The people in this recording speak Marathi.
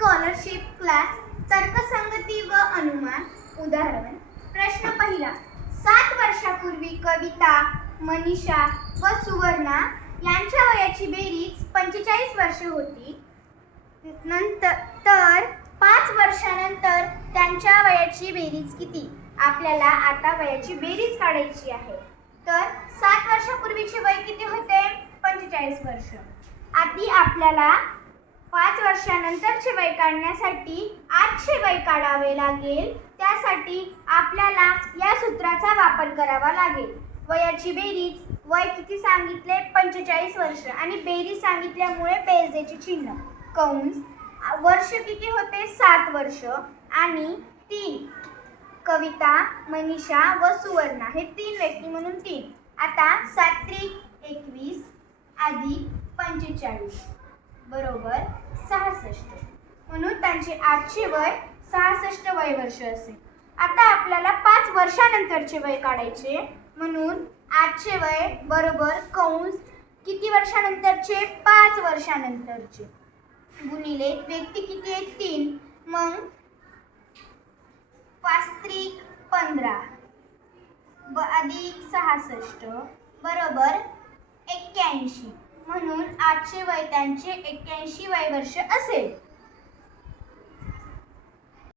स्कॉलरशिप क्लास तर्कसंगती व अनुमान. उदाहरण प्रश्न पहिला. सात वर्षापूर्वी कविता मनीषा व सुवर्णा यांच्या वयाची बेरीज पंचेचाळीस वर्ष होती. नंतर तर पाच वर्षानंतर त्यांच्या वयाची बेरीज किती? आपल्याला आता वयाची बेरीज काढायची आहे. तर सात वर्षापूर्वीचे वय किती होते? पंचेचाळीस वर्ष. आधी आपल्याला पाच वर्षानंतरचे वय काढण्यासाठी आजचे वय काढावे लागेल. त्यासाठी आपल्याला या सूत्राचा वापर करावा लागेल. वयाची बेरीज वय किती सांगितले? पंचेचाळीस वर्ष. आणि बेरीज सांगितल्यामुळे बेरजेचे चिन्ह. कंस वर्ष किती होते? सात वर्ष. आणि तीन कविता मनीषा व सुवर्णा हे तीन व्यक्ती म्हणून तीन. आता सात्विक एकवीस अधिक पंचेचाळीस. बरोबर सहासष्ट. म्हणून त्यांचे आजचे वय सहासष्ट वय वर्ष असेल. आता आपल्याला पाच वर्षानंतरचे वय काढायचे. म्हणून आजचे वय बरोबर कंस किती वर्षानंतरचे? पाच वर्षानंतरचे. गुणिले व्यक्ती किती आहे? तीन. मग पाच त्रिक पंधरा. ब अधिक सहासष्ट. बरोबर एक्क्याऐंशी. म्हणून आजचे वय त्यांचे एक्क्याऐंशी वय वर्ष असेल.